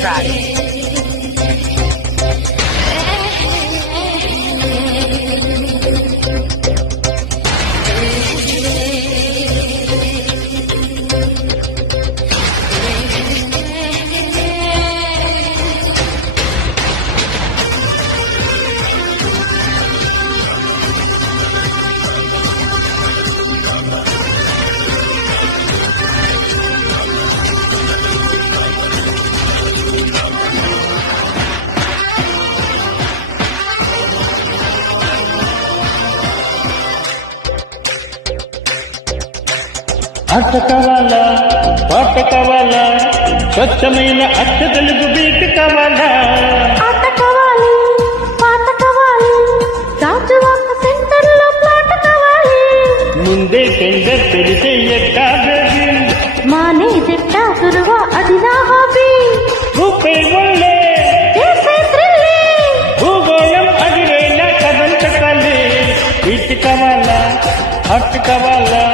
track. ఆట కావాలా, పాట కావాలా, స్వచ్ఛమైన అచ్చ తెలుగు బీట్ కావాలా. ఆట కావాలి, పాట కావాలి, రాజువాక సెంటర్లో ప్లాట్ కావాలి. ముందే టెండర్ తెలిసే ఎట్టా బేబీ, మానే జట్ట సురువ అది నా హాబీ. ఊపే ఒళ్ళే చేసే థ్రిల్లే, భూగోళం అదిరేలా కదంచకాలే. బీట్ కావాలా, హాట్ కావాలా,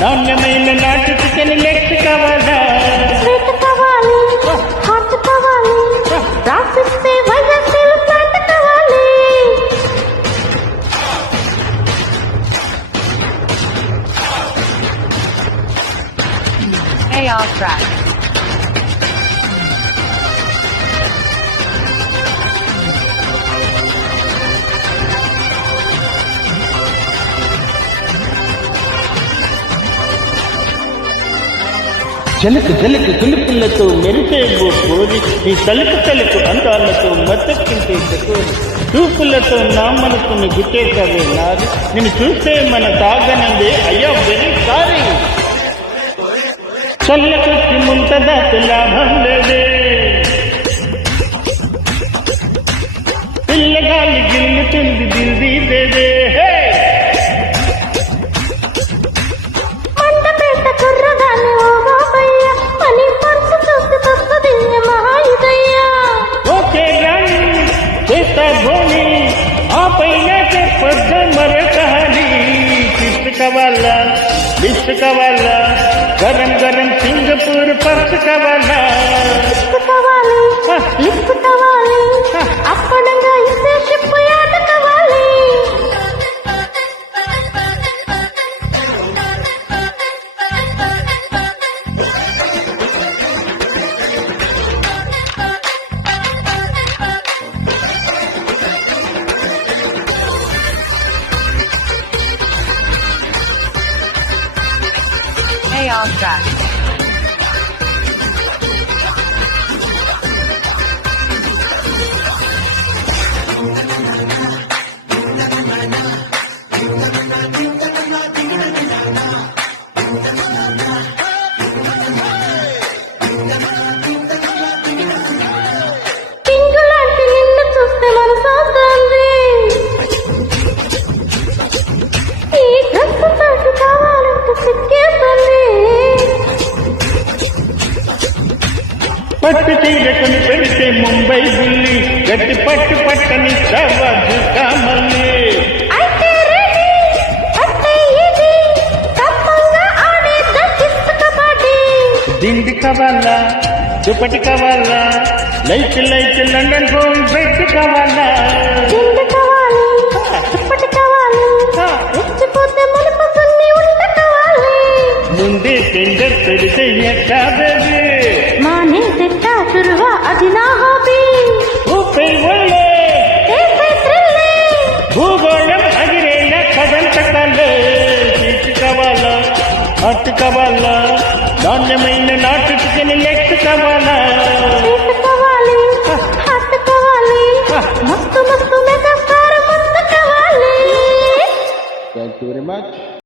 నాణ్యమైన నాటు చికెన్ లెగ్ కావాలా. స్వీట్ కావాలి, హాట్ కావాలి, రాసిస్తే వైఎస్ఎల్ ప్లాట్ కావాలి. AR track. జలకు జలకు కులుపులతో మెరిసే ఓ కోరి, నీ తలుపు తలుపు అందాలతో మత్తెక్కింటే చకోరి. చూపులతో నా మనసును గుట్టే కవే నాది, నేను చూస్తే మన తాగనందే అయ్యా వెరీ సారీ. చల్లకొచ్చి ముంతదా లాభం లేదే, పిల్లగాలి గిల్లుతుంది దిల్దీ దేదే. మండపేట కుర్రగానే ఓ బాబయ్య, మనీ పర్సు చూస్తే తస్తది మహాయుదయ్య. ఓకే రాణి చేస్తా భోని, ఆ పైన చెప్పొద్దు మరో కహాని. కిస్ కావాలా, లిస్ట్ కావాలా, గరం గరం సింగపూర్ పర్స్ కావాలా. లిస్ట్ కావాలి, లిస్ట్ కావాలి, అప్పడంగా ఇస్తే షిప్ యాట కావాలి. AR track. పింగులాంటి నిన్ను చూస్తే మనసాగుతుంది. ఈ డ్రెస్ తోటి కావాలంటే సిక్కేస్తుంది. పట్టు చీరకుని పెడితే ముంబై బుల్లి, గట్టి పట్టు పట్టని సవాజు కామల్లి. అయితే రెడీ, అంటే ఇది కమ్మంగా ఆడేద్దాం కిస్ కబడ్డీ. దిండి కావాలా, దుప్పటి కావాలా, light light London home bed కావాలా. దిండు కావాలి, దుప్పటి కావాలి, రెచ్చిపోతే మనకు కొన్ని ఉంట కావాలి. ముందే టెండర్ తెలిసే ఎట్టా బేబీ, మానే జట్ట సురువ అది నా హాబీ. ఊపే ఒళ్ళే చేసే థ్రిల్లే, భూగోళం అదిరేలా కదంచకాలే. సీట్ కావాలా, హాట్ కావాలా, నాణ్యమైన నాటు చికెన్ లెగ్ కావాలా.